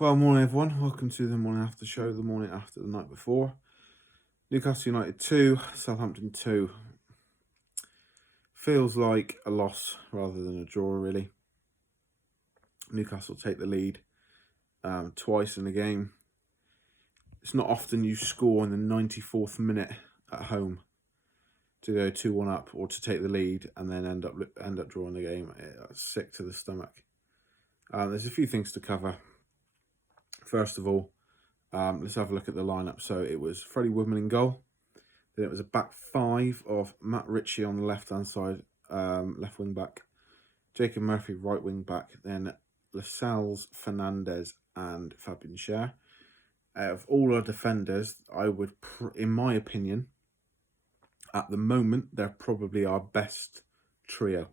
Well, morning everyone. Welcome to the morning after show, the morning after the night before. Newcastle United 2, Southampton 2. Feels like a loss rather than a draw, really. Newcastle take the lead twice in the game. It's not often you score in the 94th minute at home to go 2-1 up or to take the lead and then end up drawing the game. It's sick to the stomach. There's a few things to cover. First of all, let's have a look at the lineup. So it was Freddie Woodman in goal. Then it was a back five of Matt Ritchie on the left-hand side, left wing back. Jacob Murphy, right wing back. Then Lascelles, Fernandez and Fabian Schär. Out of all our defenders, I would, in my opinion, at the moment, they're probably our best trio.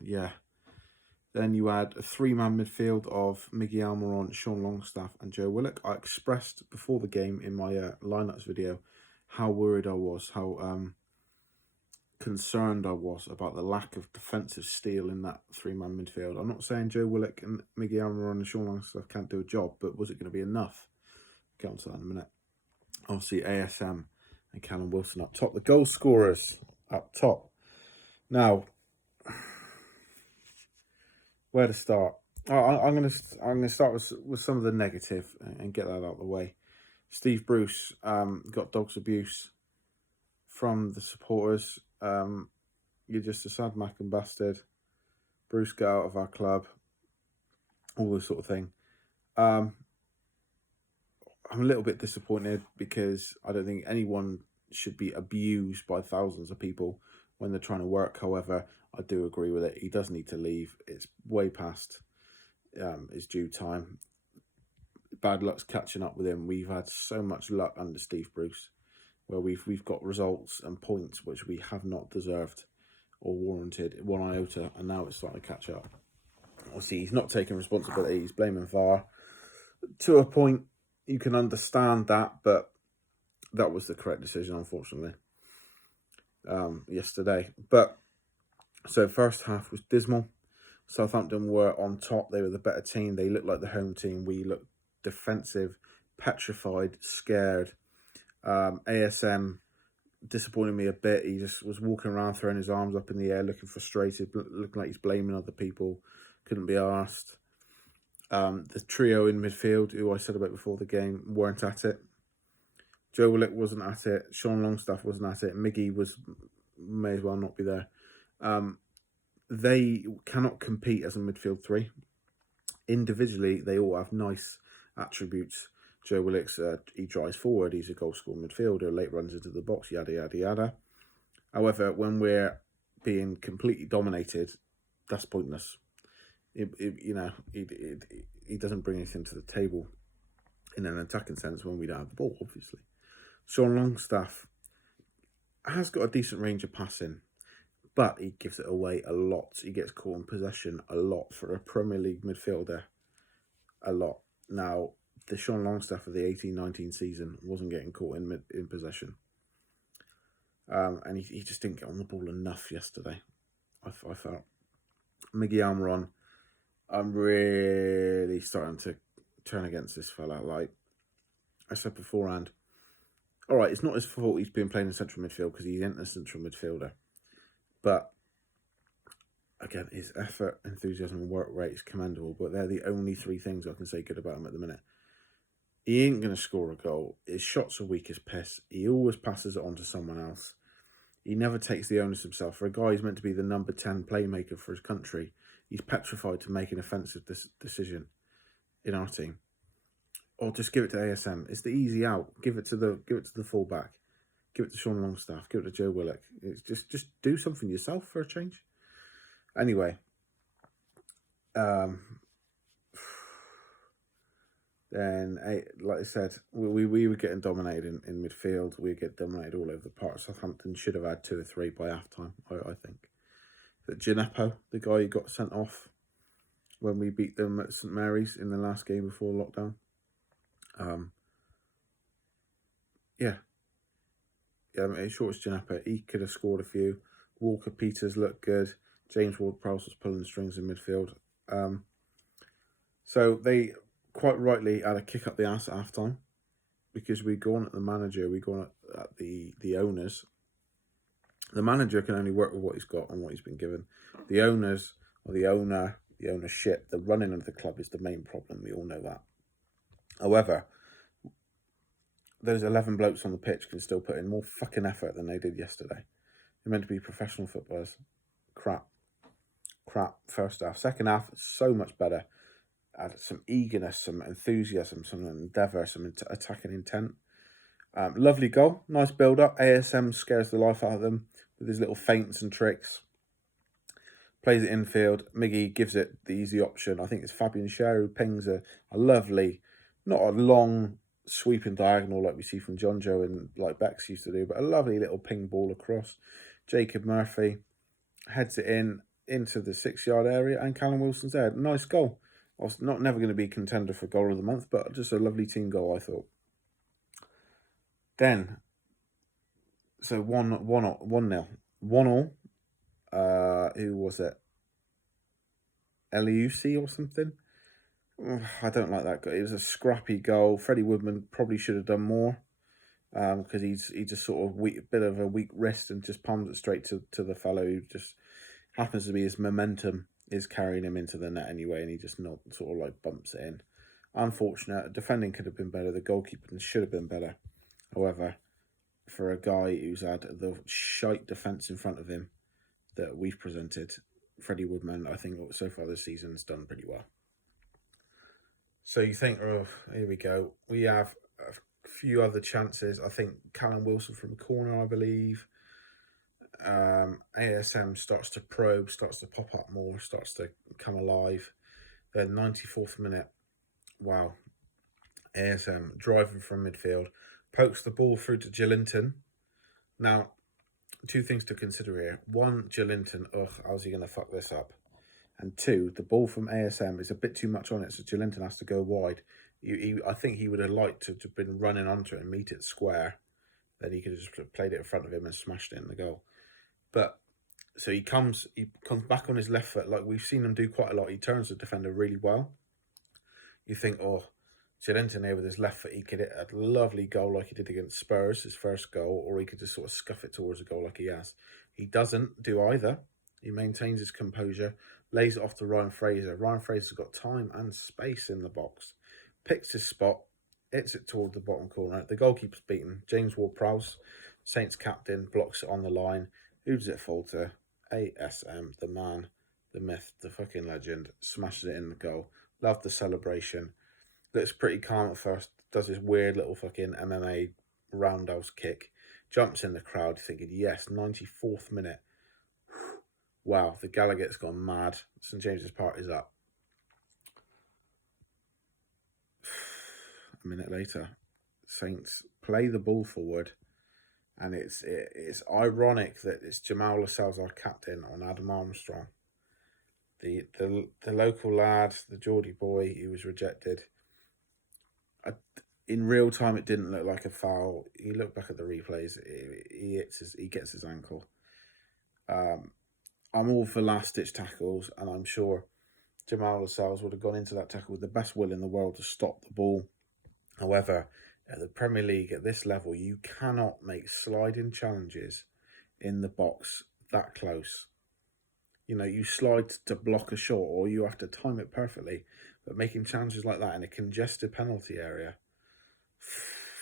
Yeah. Then you had a three-man midfield of Miggy Almiron, Sean Longstaff and Joe Willock. I expressed before the game in my lineups video how worried I was, how concerned I was about the lack of defensive steel in that three-man midfield. I'm not saying Joe Willock and Miggy Almiron and Sean Longstaff can't do a job, but was it going to be enough? Get on to that in a minute. Obviously, ASM and Callum Wilson up top. The goal scorers up top. Now, where to start? I'm gonna start with some of the negative and get that out of the way. Steve Bruce got dogs abuse from the supporters. You're just a sad Mac and bastard. Bruce, get out of our club. All this sort of thing. I'm a little bit disappointed because I don't think anyone should be abused by thousands of people when they're trying to work. However, I do agree with it. He does need to leave. It's way past his due time. Bad luck's catching up with him. We've had so much luck under Steve Bruce, where we've got results and points which we have not deserved or warranted one iota, and now it's starting to catch up. Obviously, he's not taking responsibility. He's blaming VAR. To a point, you can understand that, but that was the correct decision, unfortunately, yesterday. But so first half was dismal. Southampton were on top. They were the better team. They looked like the home team. We looked defensive, petrified, scared. ASM disappointed me a bit. He just was walking around throwing his arms up in the air, looking frustrated, looking like he's blaming other people. Couldn't be arsed. The trio in midfield, who I said about before the game, weren't at it. Joe Willock wasn't at it. Sean Longstaff wasn't at it. Miggy may as well not be there. They cannot compete as a midfield three. Individually, they all have nice attributes. Joe Willock's, he drives forward. He's a goal-scoring midfielder. Late runs into the box. Yada yada yada. However, when we're being completely dominated, that's pointless. He doesn't bring anything to the table in an attacking sense when we don't have the ball, obviously. Sean Longstaff has got a decent range of passing, but he gives it away a lot. He gets caught in possession a lot for a Premier League midfielder. A lot. Now, the Sean Longstaff of the 18-19 season wasn't getting caught in possession. And he just didn't get on the ball enough yesterday, I felt. Miggy Almiron, I'm really starting to turn against this fella. Like I said beforehand, all right, it's not his fault he's been playing in central midfield because he isn't a central midfielder. But again, his effort, enthusiasm and work rate is commendable, but they're the only three things I can say good about him at the minute. He ain't going to score a goal. His shots are weak as piss. He always passes it on to someone else. He never takes the onus himself. For a guy who's meant to be the number 10 playmaker for his country, he's petrified to make an offensive decision in our team. Or just give it to ASM. It's the easy out. Give it to the fullback. Give it to Sean Longstaff. Give it to Joe Willock. It's just do something yourself for a change. Anyway, then, like I said, we were getting dominated in midfield. We get dominated all over the park. Southampton should have had 2 or 3 by half time, I think. But Gineppo, the guy who got sent off when we beat them at St Mary's in the last game before lockdown. Sure, it's Gineppo. He could have scored a few. Walker Peters looked good. James Ward-Prowse was pulling the strings in midfield. So they quite rightly had a kick up the ass at half time, because we go on at the manager, we go on at the owners. The manager can only work with what he's got and what he's been given. The owners, or the owner, the ownership, the running of the club is the main problem. We all know that. However, those 11 blokes on the pitch can still put in more fucking effort than they did yesterday. They're meant to be professional footballers. Crap first half. Second half, so much better. Had some eagerness, some enthusiasm, some endeavour, some attacking intent. Lovely goal, nice build up. ASM scares the life out of them with his little feints and tricks. Plays it infield. Miggy gives it the easy option. I think it's Fabian Schär who pings a lovely, not a long sweeping diagonal like we see from John Joe and like Bex used to do, but a lovely little ping ball across. Jacob Murphy heads it into the 6-yard area, and Callum Wilson's there. Nice goal. Well, not never going to be contender for goal of the month, but just a lovely team goal, I thought. Then, so 1-0. 1-0. Who was it? Eliusi or something? I don't like that goal. It was a scrappy goal. Freddie Woodman probably should have done more, because he just sort of bit of a weak wrist and just palms it straight to the fellow who just happens to be his momentum is carrying him into the net anyway, and he just not sort of like bumps it in. Unfortunate. Defending could have been better. The goalkeeping should have been better. However, for a guy who's had the shite defence in front of him that we've presented, Freddie Woodman, I think so far this season's done pretty well. So you think, oh, here we go. We have a few other chances. I think Callum Wilson from the corner, I believe. ASM starts to probe, starts to pop up more, starts to come alive. Then 94th minute, wow. ASM driving from midfield, pokes the ball through to Gillinton. Now, two things to consider here. One, Gillinton, how's he going to fuck this up? And two, the ball from ASM is a bit too much on it, so Gillinton has to go wide. I think he would have liked to have been running onto it and meet it square. Then he could have just played it in front of him and smashed it in the goal. But so he comes back on his left foot, like we've seen him do quite a lot. He turns the defender really well. You think, oh, Gillinton here with his left foot, he could hit a lovely goal like he did against Spurs, his first goal, or he could just sort of scuff it towards a goal like he has. He doesn't do either. He maintains his composure, lays it off to Ryan Fraser. Ryan Fraser's got time and space in the box, picks his spot, hits it toward the bottom corner. The goalkeeper's beaten. James Ward-Prowse, Saints captain, blocks it on the line. Who does it fall to? ASM, the man, the myth, the fucking legend, smashes it in the goal. Loved the celebration. Looks pretty calm at first. Does this weird little fucking MMA roundhouse kick. Jumps in the crowd thinking, yes, 94th minute. Wow, the Gallagher's gone mad. St James's Park is up. A minute later, Saints play the ball forward, and it's ironic that it's Jamal Lascelles, our captain, on Adam Armstrong. The local lad, the Geordie boy, he was rejected. In real time, it didn't look like a foul. You look back at the replays, he gets his ankle. I'm all for last-ditch tackles, and I'm sure Jamal Lascelles would have gone into that tackle with the best will in the world to stop the ball. However, at the Premier League, at this level, you cannot make sliding challenges in the box that close. You know, you slide to block a shot, or you have to time it perfectly. But making challenges like that in a congested penalty area,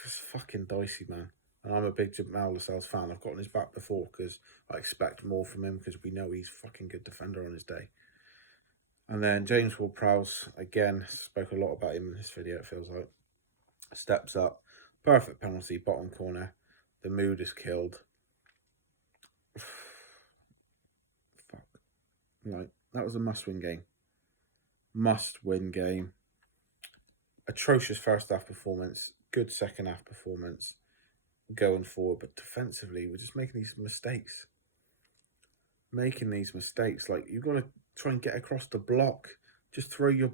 it's fucking dicey, man. And I'm a big Jamal Lascelles fan. I've gotten his back before because I expect more from him because we know he's a fucking good defender on his day. And then James Ward-Prowse, again, spoke a lot about him in this video, it feels like. Steps up, perfect penalty, bottom corner. The mood is killed. Fuck. Like, that was a must-win game. Must-win game. Atrocious first half performance, good second half performance going forward, but defensively, we're just making these mistakes. Like, you've got to try and get across the block. Just throw your,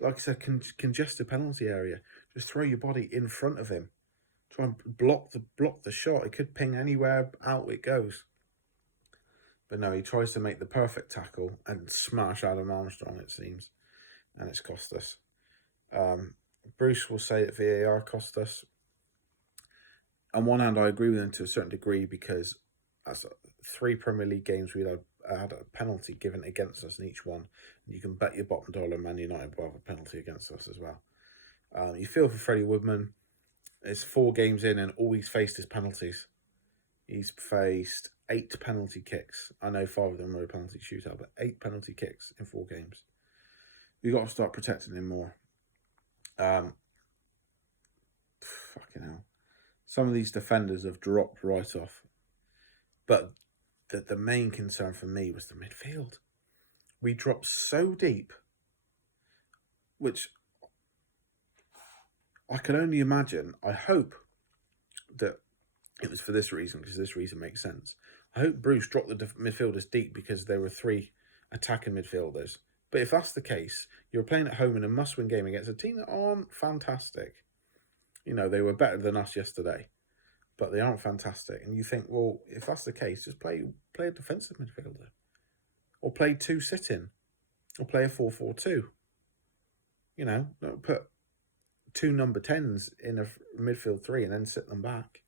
like I said, congested penalty area. Just throw your body in front of him. Try and block the shot. It could ping anywhere, out it goes. But no, he tries to make the perfect tackle and smash Adam Armstrong, it seems. And it's cost us. Bruce will say that VAR cost us. On one hand, I agree with him to a certain degree, because as 3 Premier League games we had a penalty given against us in each one. You can bet your bottom dollar Man United will have a penalty against us as well. You feel for Freddie Woodman. It's 4 games in and all he's faced is penalties. He's faced 8 penalty kicks. I know 5 of them were a penalty shootout, but 8 penalty kicks in 4 games. We've got to start protecting him more. Fucking hell. Some of these defenders have dropped right off. But the main concern for me was the midfield. We dropped so deep, which I can only imagine. I hope that it was for this reason, because this reason makes sense. I hope Bruce dropped the midfielders deep because there were 3 attacking midfielders. But if that's the case, you're playing at home in a must-win game against a team that aren't fantastic. You know, they were better than us yesterday, but they aren't fantastic. And you think, well, if that's the case, just play a defensive midfielder. Or play 2 sit-in. Or play a 4-4-2. You know, don't put 2 number 10s in a midfield 3 and then sit them back.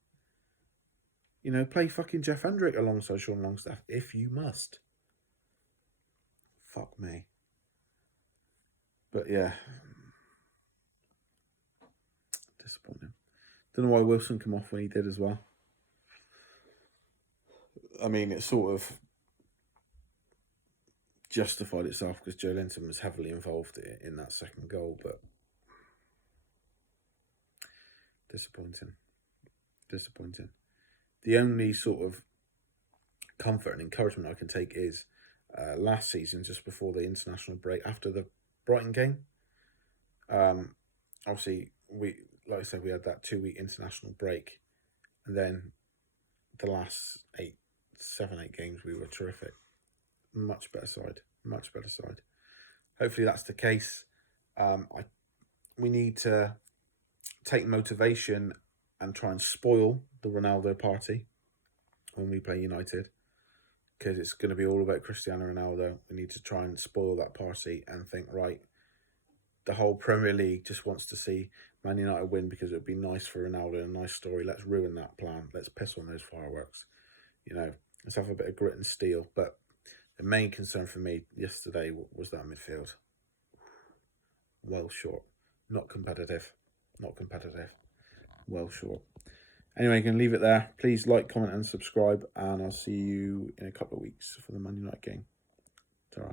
You know, play fucking Jeff Hendrick alongside Sean Longstaff if you must. Fuck me. But yeah. Disappointing. Don't know why Wilson came off when he did as well. I mean, it sort of justified itself because Joe Linton was heavily involved in that second goal, but disappointing. The only sort of comfort and encouragement I can take is last season, just before the international break, after the Brighton game. Obviously, like I said, we had that 2-week international break, and then the last 7, 8 games we were terrific. Much better side. Hopefully that's the case. We need to take motivation and try and spoil the Ronaldo party when we play United, because it's going to be all about Cristiano Ronaldo. We need to try and spoil that party and think, right, the whole Premier League just wants to see Man United win because it would be nice for Ronaldo, a nice story. Let's ruin that plan. Let's piss on those fireworks. You know, let's have a bit of grit and steel. But the main concern for me yesterday was that midfield. Well short. Not competitive. Well short. Anyway, you can leave it there. Please like, comment and subscribe, and I'll see you in a couple of weeks for the Man United game. Ta-ra.